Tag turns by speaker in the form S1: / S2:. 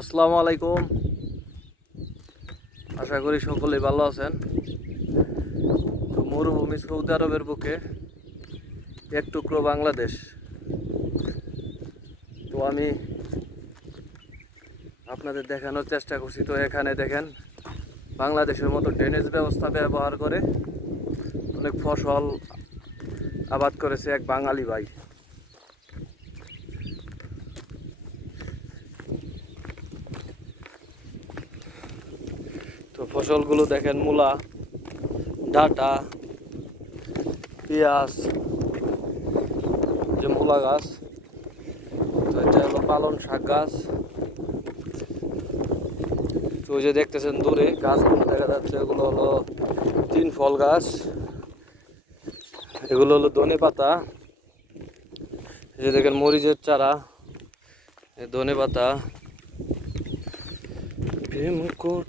S1: আসসালামু আলাইকুম। আশা করি সকলেই ভালো আছেন। তো মরুভূমি সৌদি আরবের বুকে এক টুকরো বাংলাদেশ। তো আমি আপনাদের দেখানোর চেষ্টা করছি। তো এখানে দেখেন, বাংলাদেশের মতো ড্রেনেজ ব্যবস্থা ব্যবহার করে অনেক ফসল আবাদ করেছে এক বাঙালি ভাই। তো ফসলগুলো দেখেন, মূলা, ডাটা, পেঁয়াজ, যে মূলা গাছ, তো এটা হলো পালন শাক গাছ। তো যে দেখতেছেন দূরে গাছগুলো, দেখা যাচ্ছে এগুলো হলো তিন ফল গাছ। এগুলো হলো ধনে পাতা। যে দেখেন মরিচের চারা ধনে পাতা। ভীমকোট